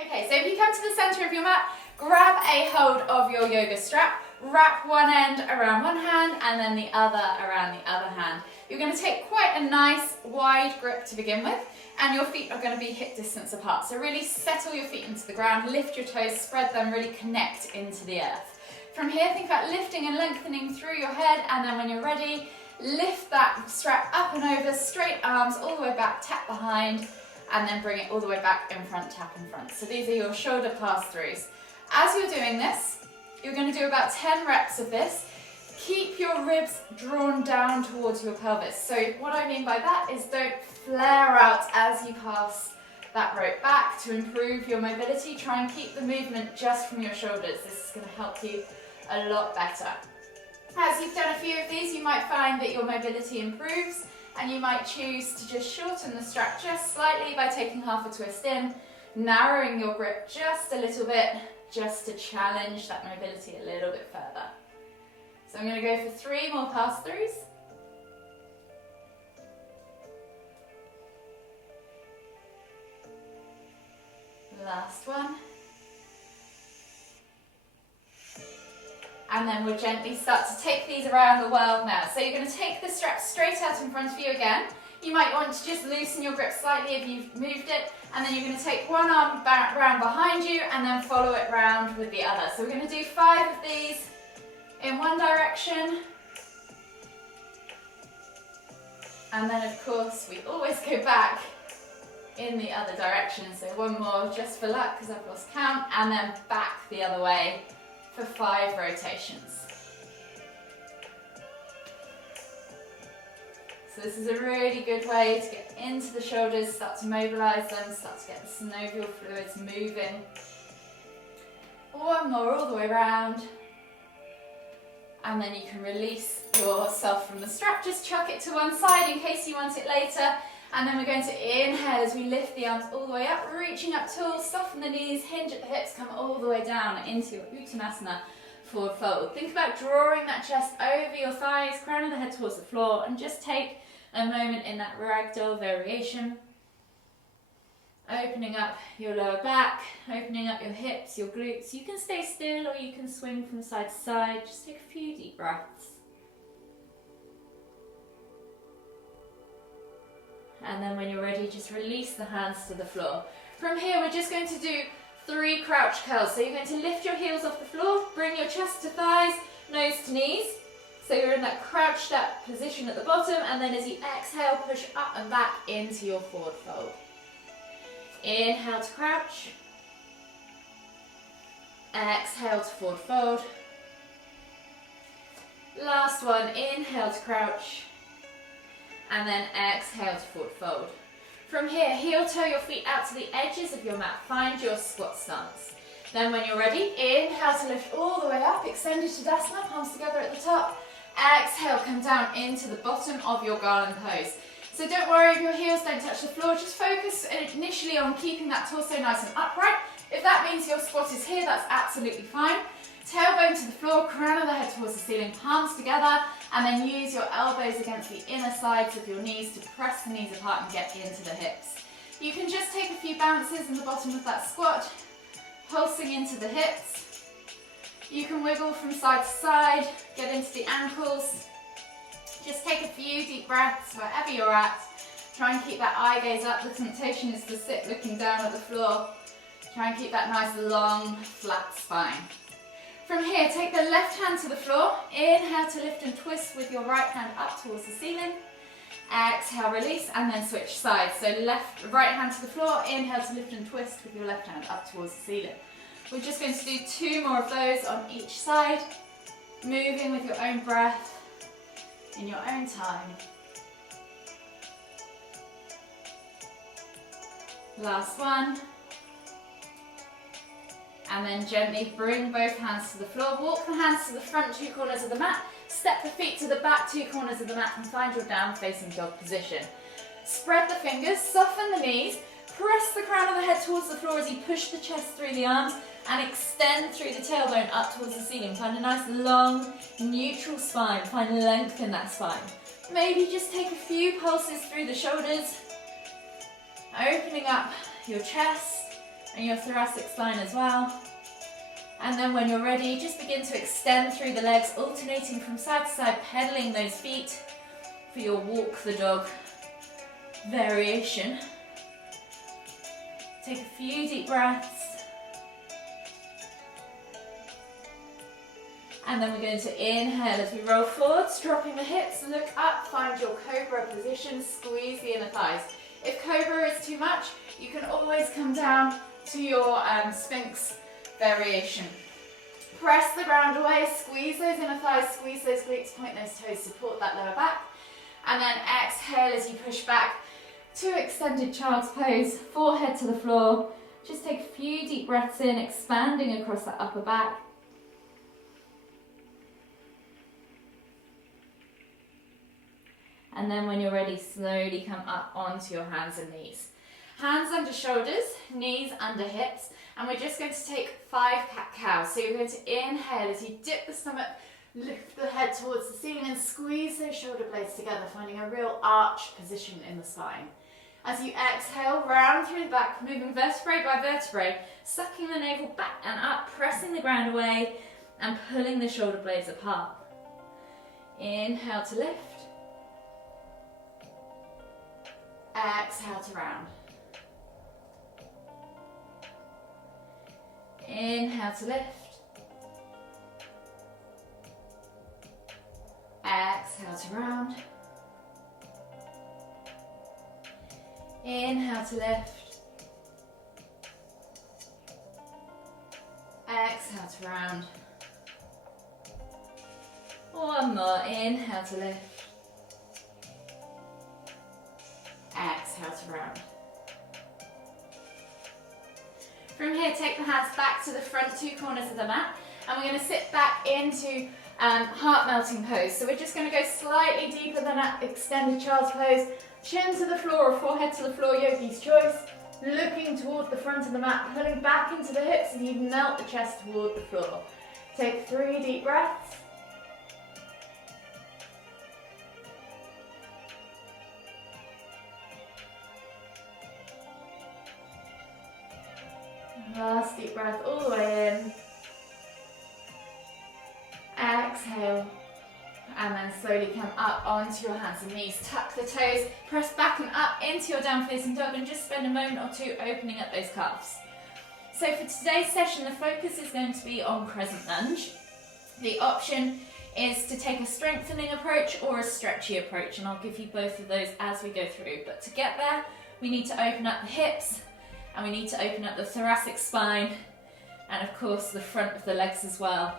Okay, so if you come to the center of your mat, grab a hold of your yoga strap, wrap one end around one hand and then the other around the other hand. You're going to take quite a nice wide grip to begin with, and your feet are going to be hip distance apart. So really settle your feet into the ground, lift your toes, spread them, really connect into the earth. From here, think about lifting and lengthening through your head, and then when you're ready, lift that strap up and over, straight arms all the way back, tap behind, and then bring it all the way back in front, tap in front. So these are your shoulder pass-throughs. As you're doing this, you're going to do about 10 reps of this. Keep your ribs drawn down towards your pelvis. So what I mean by that is don't flare out as you pass that rope back. To improve your mobility, try and keep the movement just from your shoulders. This is going to help you a lot better. As you've done a few of these, you might find that your mobility improves, and you might choose to just shorten the strap just slightly by taking half a twist in, narrowing your grip just a little bit, just to challenge that mobility a little bit further. So I'm going to go for 3 more pass-throughs. Last one. And then we'll gently start to take these around the world now. So you're going to take the strap straight out in front of you again. You might want to just loosen your grip slightly if you've moved it, and then you're going to take one arm back round behind you and then follow it round with the other. So we're going to do 5 of these in one direction. And then of course we always go back in the other direction. So one more just for luck because I've lost count, and then back the other way for 5 rotations. So this is a really good way to get into the shoulders, start to mobilise them, start to get the synovial fluids moving. One more all the way around. And then you can release yourself from the strap, just chuck it to one side in case you want it later. And then we're going to inhale as we lift the arms all the way up, reaching up tall, soften the knees, hinge at the hips, come all the way down into your Uttanasana forward fold. Think about drawing that chest over your thighs, crown of the head towards the floor, and just take a moment in that ragdoll variation. Opening up your lower back, opening up your hips, your glutes. You can stay still or you can swing from side to side. Just take a few deep breaths. And then when you're ready, just release the hands to the floor. From here, we're just going to do 3 crouch curls. So you're going to lift your heels off the floor, bring your chest to thighs, nose to knees. So you're in that crouched up position at the bottom, and then as you exhale, push up and back into your forward fold. Inhale to crouch. Exhale to forward fold. Last one, inhale to crouch. And then exhale to forward fold. From here, heel toe your feet out to the edges of your mat. Find your squat stance. Then when you're ready, inhale to lift all the way up, extended Tadasana, palms together at the top. Exhale, come down into the bottom of your garland pose. So don't worry if your heels don't touch the floor, just focus initially on keeping that torso nice and upright. If that means your squat is here, that's absolutely fine. Tailbone to the floor, crown of the head towards the ceiling, palms together, and then use your elbows against the inner sides of your knees to press the knees apart and get into the hips. You can just take a few bounces in the bottom of that squat, pulsing into the hips. You can wiggle from side to side, get into the ankles. Just take a few deep breaths wherever you're at. Try and keep that eye gaze up. The temptation is to sit looking down at the floor. Try and keep that nice long flat spine. From here, take the left hand to the floor. Inhale to lift and twist with your right hand up towards the ceiling. Exhale, release, and then switch sides. So right hand to the floor. Inhale to lift and twist with your left hand up towards the ceiling. We're just going to do 2 more of those on each side. Moving with your own breath in your own time. Last one. And then gently bring both hands to the floor. Walk the hands to the front 2 corners of the mat. Step the feet to the back 2 corners of the mat and find your down facing dog position. Spread the fingers, soften the knees, press the crown of the head towards the floor as you push the chest through the arms and extend through the tailbone up towards the ceiling. Find a nice long neutral spine. Find length in that spine. Maybe just take a few pulses through the shoulders, opening up your chest, and your thoracic spine as well. And then when you're ready, just begin to extend through the legs, alternating from side to side, pedaling those feet for your walk the dog variation. Take a few deep breaths. And then we're going to inhale as we roll forwards, dropping the hips, look up, find your cobra position, squeeze the inner thighs. If cobra is too much, you can always come down to your sphinx variation. Press the ground away, squeeze those inner thighs, squeeze those glutes, point those toes, support that lower back. And then exhale as you push back to extended child's pose, forehead to the floor. Just take a few deep breaths in, expanding across that upper back. And then when you're ready, slowly come up onto your hands and knees. Hands under shoulders, knees under hips, and we're just going to take 5 cat-cows. So you're going to inhale as you dip the stomach, lift the head towards the ceiling and squeeze those shoulder blades together, finding a real arch position in the spine. As you exhale, round through the back, moving vertebrae by vertebrae, sucking the navel back and up, pressing the ground away and pulling the shoulder blades apart. Inhale to lift. Exhale to round. Inhale to lift. Exhale to round. Inhale to lift. Exhale to round. One more. Inhale to lift. Exhale to round. From here, take the hands back to the front 2 corners of the mat, and we're going to sit back into heart melting pose. So we're just going to go slightly deeper than that extended child's pose, chin to the floor or forehead to the floor, yogi's choice, looking toward the front of the mat, pulling back into the hips and you melt the chest toward the floor. Take 3 deep breaths. Last deep breath all the way in. Exhale. And then slowly come up onto your hands and knees. Tuck the toes, press back and up into your down facing dog and just spend a moment or 2 opening up those calves. So for today's session, the focus is going to be on crescent lunge. The option is to take a strengthening approach or a stretchy approach, and I'll give you both of those as we go through. But to get there, we need to open up the hips, and we need to open up the thoracic spine and of course the front of the legs as well,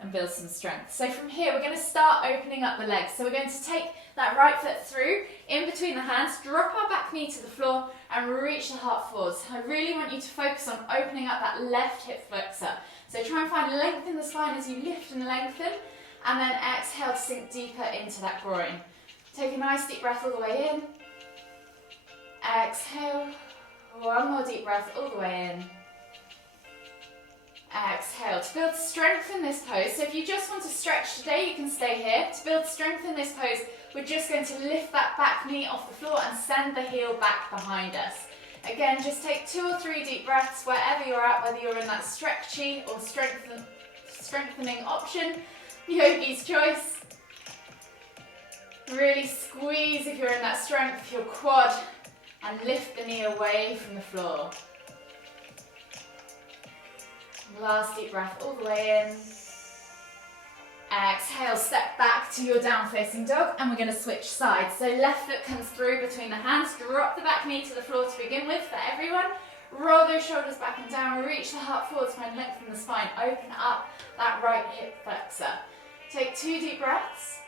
and build some strength. So from here we're going to start opening up the legs. So we're going to take that right foot through, in between the hands, drop our back knee to the floor and reach the heart forwards. I really want you to focus on opening up that left hip flexor. So try and find length in the spine as you lift and lengthen, and then exhale to sink deeper into that groin. Take a nice deep breath all the way in. Exhale. One more deep breath all the way in. Exhale. To build strength in this pose, so if you just want to stretch today, you can stay here. To build strength in this pose, we're just going to lift that back knee off the floor and send the heel back behind us. Again, just take 2 or 3 deep breaths wherever you're at, whether you're in that stretchy or strengthening option, yogi's choice. Really squeeze if you're in that strength, your quad, and lift the knee away from the floor. Last deep breath all the way in. Exhale, step back to your down facing dog, and we're going to switch sides. So left foot comes through between the hands, drop the back knee to the floor to begin with for everyone. Roll those shoulders back and down, reach the heart forwards, find length in the spine, open up that right hip flexor. Take 2 deep breaths.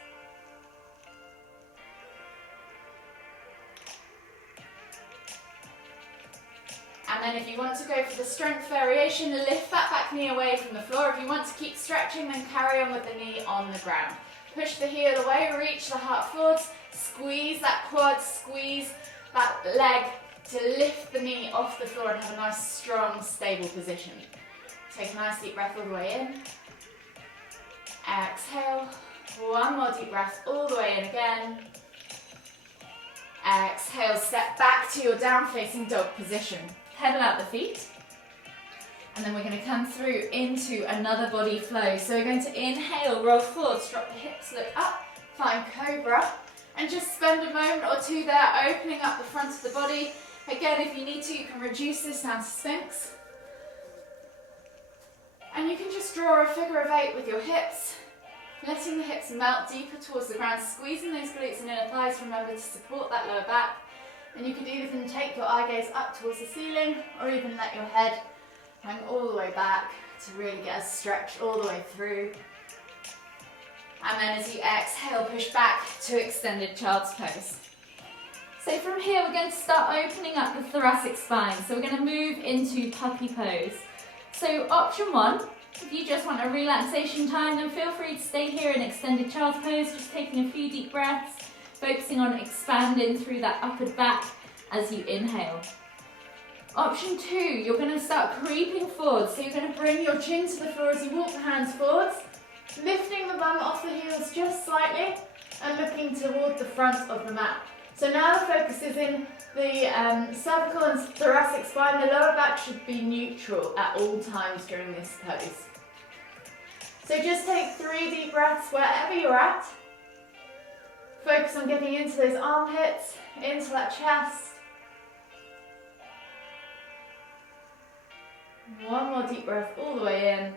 And then if you want to go for the strength variation, lift that back knee away from the floor. If you want to keep stretching, then carry on with the knee on the ground. Push the heel away, reach the heart forwards, squeeze that quad, squeeze that leg to lift the knee off the floor and have a nice, strong, stable position. Take a nice deep breath all the way in. Exhale. One more deep breath all the way in again. Exhale, step back to your down facing dog position. pedal out the feet. And then we're going to come through into another body flow. So we're going to inhale, roll forwards, drop the hips, look up, find cobra. And just spend a moment or two there, opening up the front of the body. Again, if you need to, you can reduce this down to Sphinx. And you can just draw a figure of 8 with your hips, letting the hips melt deeper towards the ground, squeezing those glutes and inner thighs. Remember to support that lower back. And you could even take your eye gaze up towards the ceiling, or even let your head hang all the way back to really get a stretch all the way through. And then as you exhale, push back to extended child's pose. So from here, we're going to start opening up the thoracic spine. So we're going to move into puppy pose. So option 1, if you just want a relaxation time, then feel free to stay here in extended child's pose, just taking a few deep breaths, focusing on expanding through that upward back as you inhale. Option 2, you're going to start creeping forward. So you're going to bring your chin to the floor as you walk the hands forwards, lifting the bum off the heels just slightly and looking toward the front of the mat. So now the focus is in the cervical and thoracic spine. The lower back should be neutral at all times during this pose. So just take 3 deep breaths wherever you're at. Focus on getting into those armpits, into that chest. One more deep breath all the way in.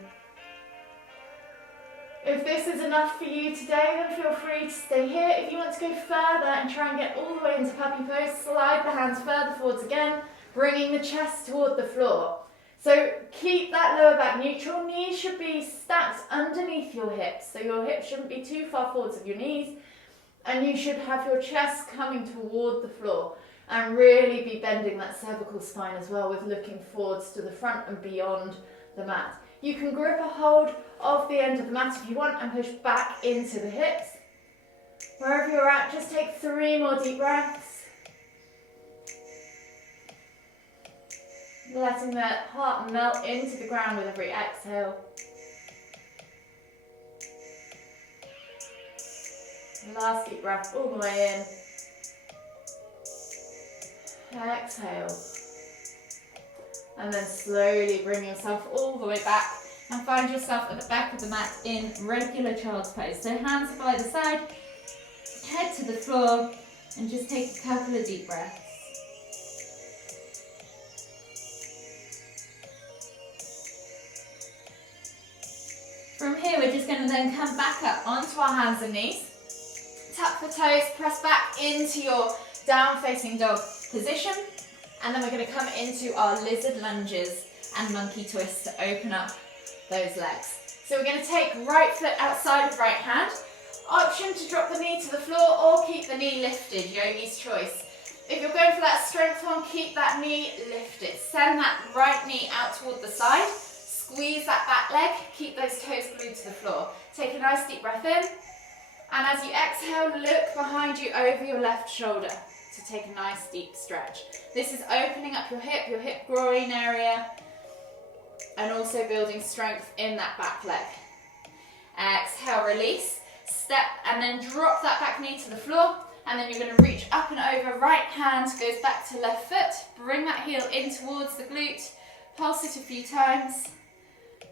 If this is enough for you today, then feel free to stay here. If you want to go further and try and get all the way into puppy pose, slide the hands further forwards again, bringing the chest toward the floor. So keep that lower back neutral. Knees should be stacked underneath your hips. So your hips shouldn't be too far forwards of your knees. And you should have your chest coming toward the floor. And really be bending that cervical spine as well, with looking forwards to the front and beyond the mat. You can grip a hold of the end of the mat if you want and push back into the hips. Wherever you're at, just take 3 more deep breaths. Letting that heart melt into the ground with every exhale. Last deep breath all the way in. Exhale. And then slowly bring yourself all the way back and find yourself at the back of the mat in regular child's pose. So hands are by the side, head to the floor, and just take a couple of deep breaths. From here, we're just going to then come back up onto our hands and knees. Tuck the toes, press back into your down facing dog position, and then we're going to come into our lizard lunges and monkey twists to open up those legs. So we're going to take right foot outside of right hand. Option to drop the knee to the floor or keep the knee lifted, yogi's choice. If you're going for that strength one, keep that knee lifted. Send that right knee out toward the side. Squeeze that back leg, keep those toes glued to the floor. Take a nice deep breath in, and as you exhale, look behind you over your left shoulder to take a nice deep stretch. This is opening up your hip groin area, and also building strength in that back leg. Exhale, release, step, and then drop that back knee to the floor, and then you're going to reach up and over. Right hand goes back to left foot, bring that heel in towards the glute, pulse it a few times,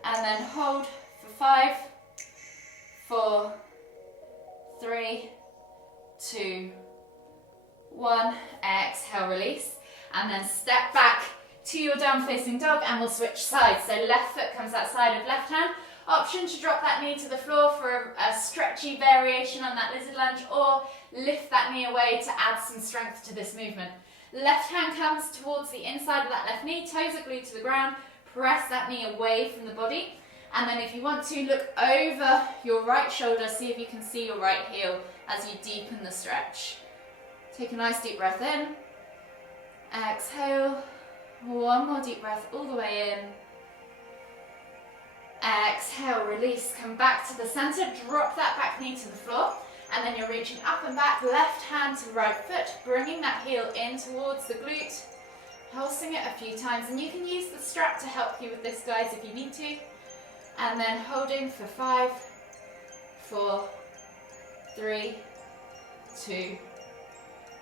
and then hold for 5, 4, 3, 2, 1. Exhale, release, and then step back to your down facing dog, and we'll switch sides. So left foot comes outside of left hand. Option to drop that knee to the floor for a stretchy variation on that lizard lunge, or lift that knee away to add some strength to this movement. Left hand comes towards the inside of that left knee, toes are glued to the ground, press that knee away from the body, and then if you want to, look over your right shoulder, see if you can see your right heel as you deepen the stretch. Take a nice deep breath in, exhale, one more deep breath all the way in, exhale, release, come back to the center, drop that back knee to the floor, and then you're reaching up and back, left hand to right foot, bringing that heel in towards the glute, pulsing it a few times, and you can use the strap to help you with this, guys, if you need to, and then holding for 5, 4, 3, 2,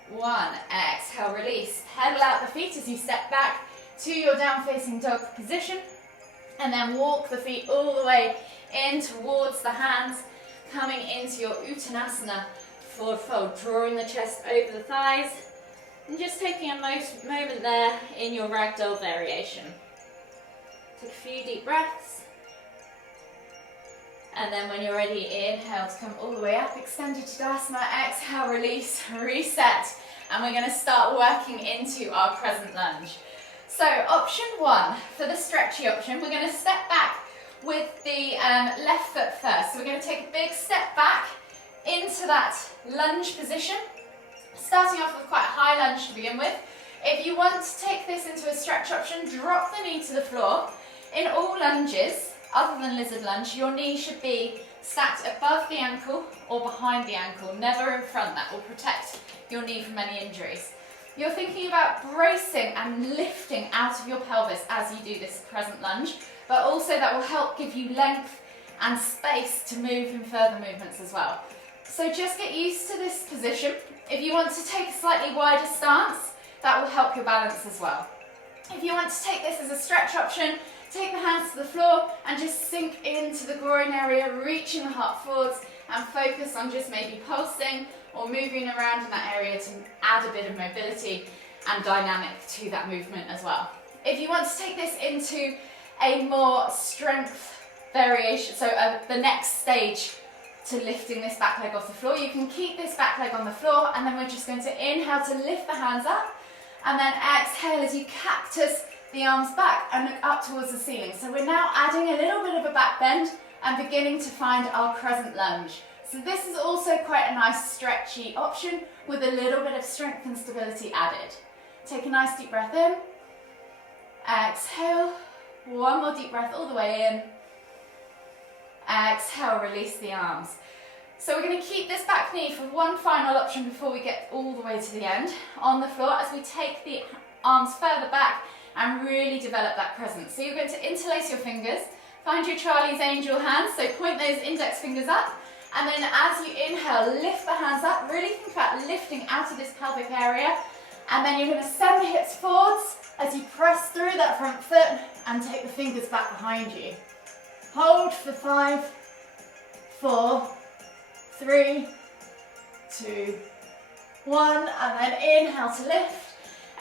1. Exhale, release, pedal out the feet as you step back to your down facing dog position, and then walk the feet all the way in towards the hands, coming into your Uttanasana forward fold, drawing the chest over the thighs, and just taking a moment there in your ragdoll variation. Take a few deep breaths, and then when you're ready, inhale to come all the way up, extended Tadasana, exhale, release, reset, and we're going to start working into our crescent lunge. So option one, for the stretchy option, we're going to step back with the left foot first. So we're going to take a big step back into that lunge position, starting off with quite a high lunge to begin with. If you want to take this into a stretch option, drop the knee to the floor. In all lunges, other than lizard lunge, your knee should be stacked above the ankle or behind the ankle, never in front. That will protect your knee from any injuries. You're thinking about bracing and lifting out of your pelvis as you do this crescent lunge, but also that will help give you length and space to move in further movements as well. So just get used to this position. If you want to take a slightly wider stance, that will help your balance as well. If you want to take this as a stretch option, take the hands to the floor and just sink into the groin area, reaching the heart forwards, and focus on just maybe pulsing or moving around in that area to add a bit of mobility and dynamic to that movement as well. If you want to take this into a more strength variation, so the next stage to lifting this back leg off the floor, you can keep this back leg on the floor, and then we're just going to inhale to lift the hands up, and then exhale as you cactus the arms back and look up towards the ceiling. So we're now adding a little bit of a back bend and beginning to find our crescent lunge. So this is also quite a nice stretchy option with a little bit of strength and stability added. Take a nice deep breath in. Exhale. One more deep breath all the way in. Exhale, release the arms. So we're going to keep this back knee for one final option before we get all the way to the end on the floor as we take the arms further back and really develop that crescent. So you're going to interlace your fingers, find your Charlie's Angel hands, so point those index fingers up, and then as you inhale, lift the hands up, really think about lifting out of this pelvic area, and then you're going to send the hips forwards as you press through that front foot and take the fingers back behind you. Hold for 5, 4, 3, 2, 1, and then inhale to lift.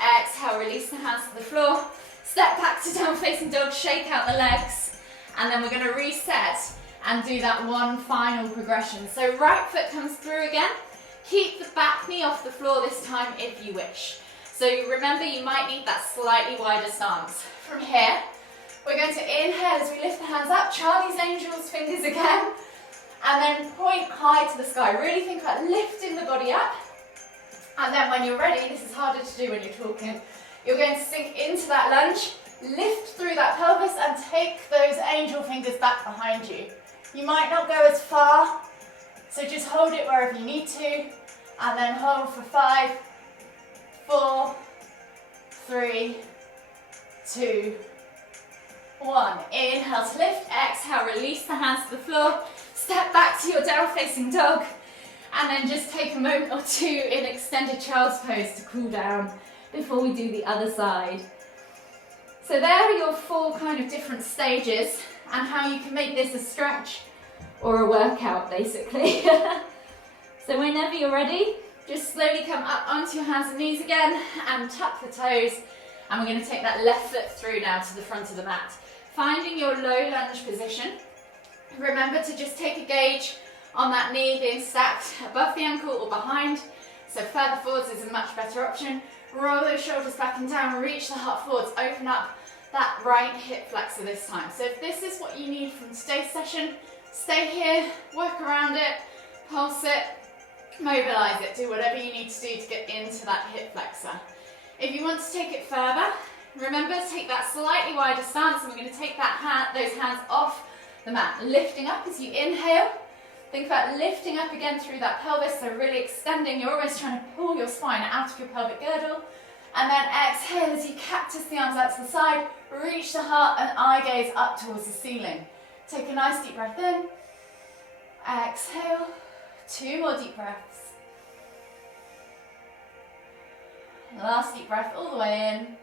Exhale, release the hands to the floor. Step back to down facing dog, shake out the legs, and then we're going to reset and do that one final progression. So right foot comes through again. Keep the back knee off the floor this time if you wish. So remember, you might need that slightly wider stance. From here, we're going to inhale as we lift the hands up, Charlie's Angels fingers again, and then point high to the sky. Really think about lifting the body up. And then when you're ready, this is harder to do when you're talking, you're going to sink into that lunge, lift through that pelvis and take those angel fingers back behind you. You might not go as far, so just hold it wherever you need to, and then hold for 5, 4, 3, 2, 1. Inhale to lift, exhale, release the hands to the floor, step back to your down facing dog, and then just take a moment or two in extended child's pose to cool down before we do the other side. So there are your 4 kind of different stages and how you can make this a stretch or a workout basically. So whenever you're ready, just slowly come up onto your hands and knees again and tuck the toes, and we're going to take that left foot through now to the front of the mat. Finding your low lunge position, remember to just take a gauge on that knee being stacked above the ankle or behind, so further forwards is a much better option. Roll those shoulders back and down, reach the heart forwards, open up that right hip flexor this time. So if this is what you need from today's session, stay here, work around it, pulse it, mobilize it, do whatever you need to do to get into that hip flexor. If you want to take it further, remember to take that slightly wider stance, and we're going to take those hands off the mat, lifting up as you inhale. Think about lifting up again through that pelvis, so really extending. You're almost trying to pull your spine out of your pelvic girdle. And then exhale as you cactus the arms out to the side, reach the heart and eye gaze up towards the ceiling. Take a nice deep breath in. Exhale. 2 more deep breaths. Last deep breath all the way in.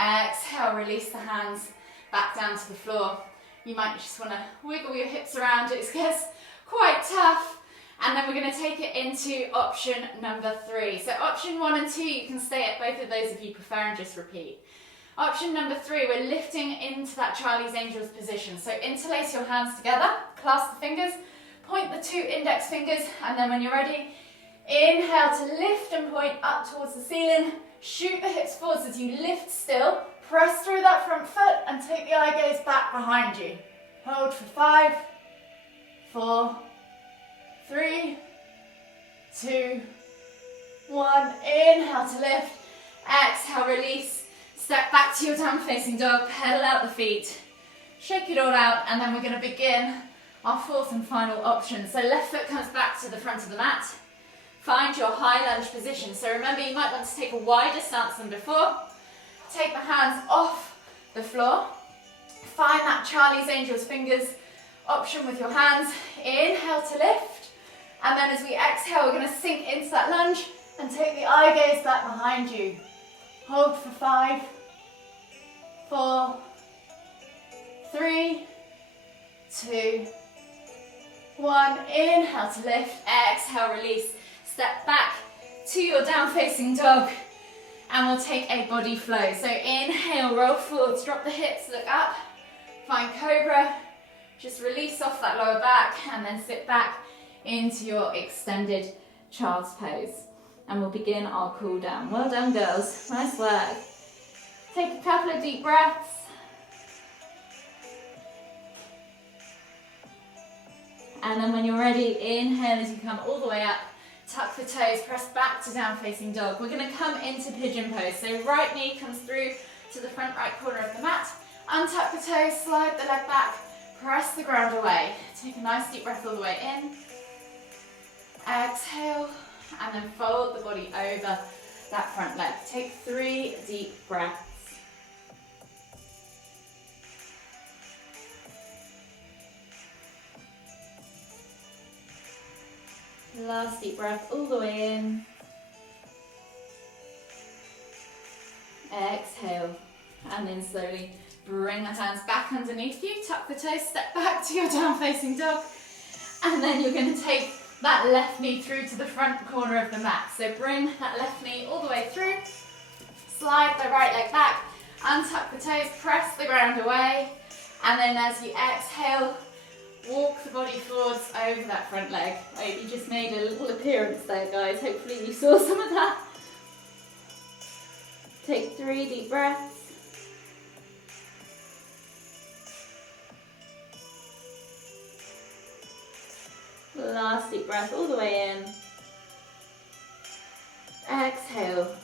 Exhale, release the hands back down to the floor. You might just want to wiggle your hips around. It gets quite tough. And then we're going to take it into option number 3. So option 1 and 2, you can stay at both of those if you prefer and just repeat. Option number 3, we're lifting into that Charlie's Angels position. So interlace your hands together, clasp the fingers, point the 2 index fingers, and then when you're ready, inhale to lift and point up towards the ceiling. Shoot the hips forwards as you lift still. Press through that front foot and take the eye gaze back behind you. Hold for 5, 4, 3, 2, 1. Inhale to lift. Exhale, release. Step back to your down-facing dog. Pedal out the feet. Shake it all out, and then we're going to begin our 4th and final option. So left foot comes back to the front of the mat. Find your high lunge position. So remember, you might want to take a wider stance than before. Take the hands off the floor. Find that Charlie's Angels fingers option with your hands. Inhale to lift. And then as we exhale, we're going to sink into that lunge and take the eye gaze back behind you. Hold for 5, 4, 3, 2, 1. Inhale to lift. Exhale, release. Step back to your down-facing dog. And we'll take a body flow. So inhale, roll forwards, drop the hips, look up. Find Cobra. Just release off that lower back and then sit back into your extended child's pose. And we'll begin our cool down. Well done, girls. Nice work. Take a couple of deep breaths. And then when you're ready, inhale as you come all the way up. Tuck the toes, press back to down-facing dog. We're going to come into pigeon pose. So right knee comes through to the front right corner of the mat. Untuck the toes, slide the leg back, press the ground away. Take a nice deep breath all the way in. Exhale, and then fold the body over that front leg. Take 3 deep breaths. Last deep breath all the way in. Exhale, and then slowly bring the hands back underneath you. Tuck the toes, step back to your down-facing dog. And then you're going to take that left knee through to the front corner of the mat. So bring that left knee all the way through. Slide the right leg back. Untuck the toes, press the ground away. And then as you exhale, walk the body forwards over that front leg. Right, you just made a little appearance there, guys. Hopefully you saw some of that. Take 3 deep breaths. Last deep breath all the way in. Exhale.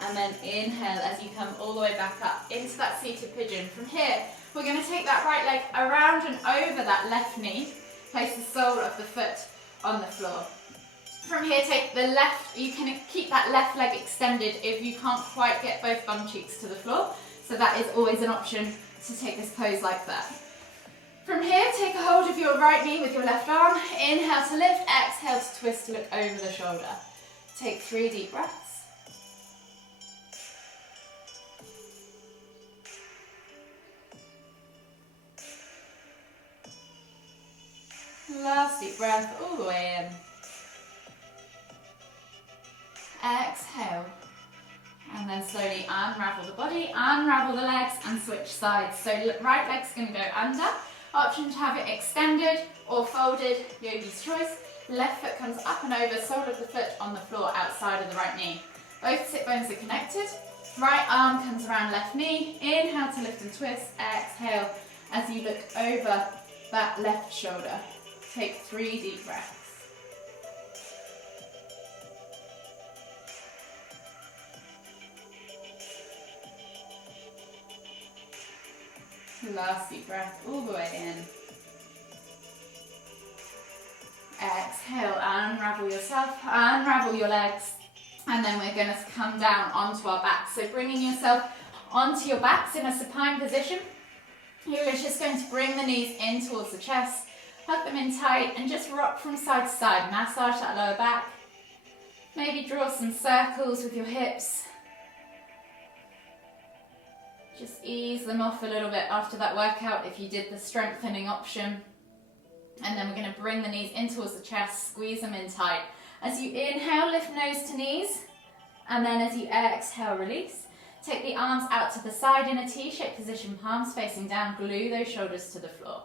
And then inhale as you come all the way back up into that seated pigeon. From here, we're going to take that right leg around and over that left knee. Place the sole of the foot on the floor. From here, take the left, you can keep that left leg extended if you can't quite get both bum cheeks to the floor. So that is always an option to take this pose like that. From here, take a hold of your right knee with your left arm. Inhale to lift, exhale to twist to look over the shoulder. Take 3 deep breaths. Last deep breath all the way in. Exhale. And then slowly unravel the body, unravel the legs and switch sides. So right leg's going to go under. Option to have it extended or folded, yogi's choice. Left foot comes up and over, sole of the foot on the floor outside of the right knee. Both sit bones are connected. Right arm comes around left knee. Inhale to lift and twist. Exhale as you look over that left shoulder. Take 3 deep breaths. Last deep breath all the way in. Exhale, unravel yourself, unravel your legs, and then we're going to come down onto our backs. So bringing yourself onto your backs in a supine position. You're just going to bring the knees in towards the chest, hug them in tight, and just rock from side to side. Massage that lower back. Maybe draw some circles with your hips. Just ease them off a little bit after that workout if you did the strengthening option. And then we're going to bring the knees in towards the chest, squeeze them in tight. As you inhale, lift nose to knees. And then as you exhale, release. Take the arms out to the side in a T-shaped position, palms facing down, glue those shoulders to the floor.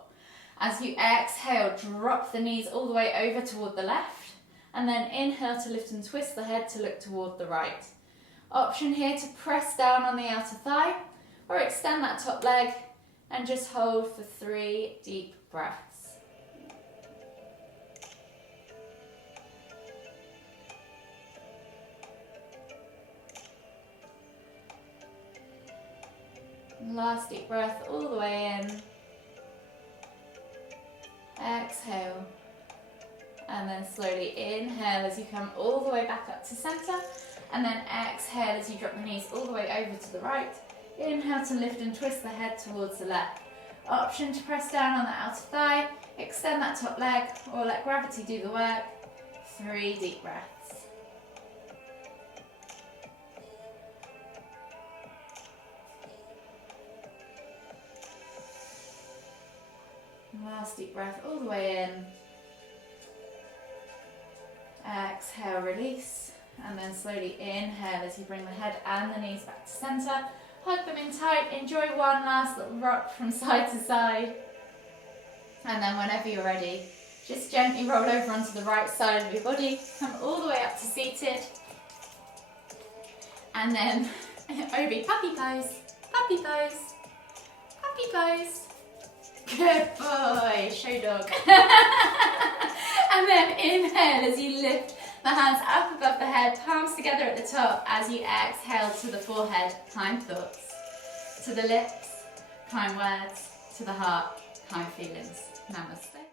As you exhale, drop the knees all the way over toward the left. And then inhale to lift and twist the head to look toward the right. Option here to press down on the outer thigh or extend that top leg and just hold for 3 deep breaths. Last deep breath all the way in. Exhale. And then slowly inhale as you come all the way back up to center. And then exhale as you drop the knees all the way over to the right. Inhale to lift and twist the head towards the left. Option to press down on the outer thigh, extend that top leg, or let gravity do the work. 3 deep breaths. Last deep breath all the way in. Exhale, release. And then slowly inhale as you bring the head and the knees back to center. Hug them in tight. Enjoy one last little rock from side to side. And then whenever you're ready, just gently roll over onto the right side of your body. Come all the way up to seated. And then Obi, puppy pose, puppy pose, puppy pose. Good boy, show dog. And then inhale as you lift the hands up above the head, palms together at the top. As you exhale to the forehead, kind thoughts. To the lips, kind words. To the heart, kind feelings. Namaste.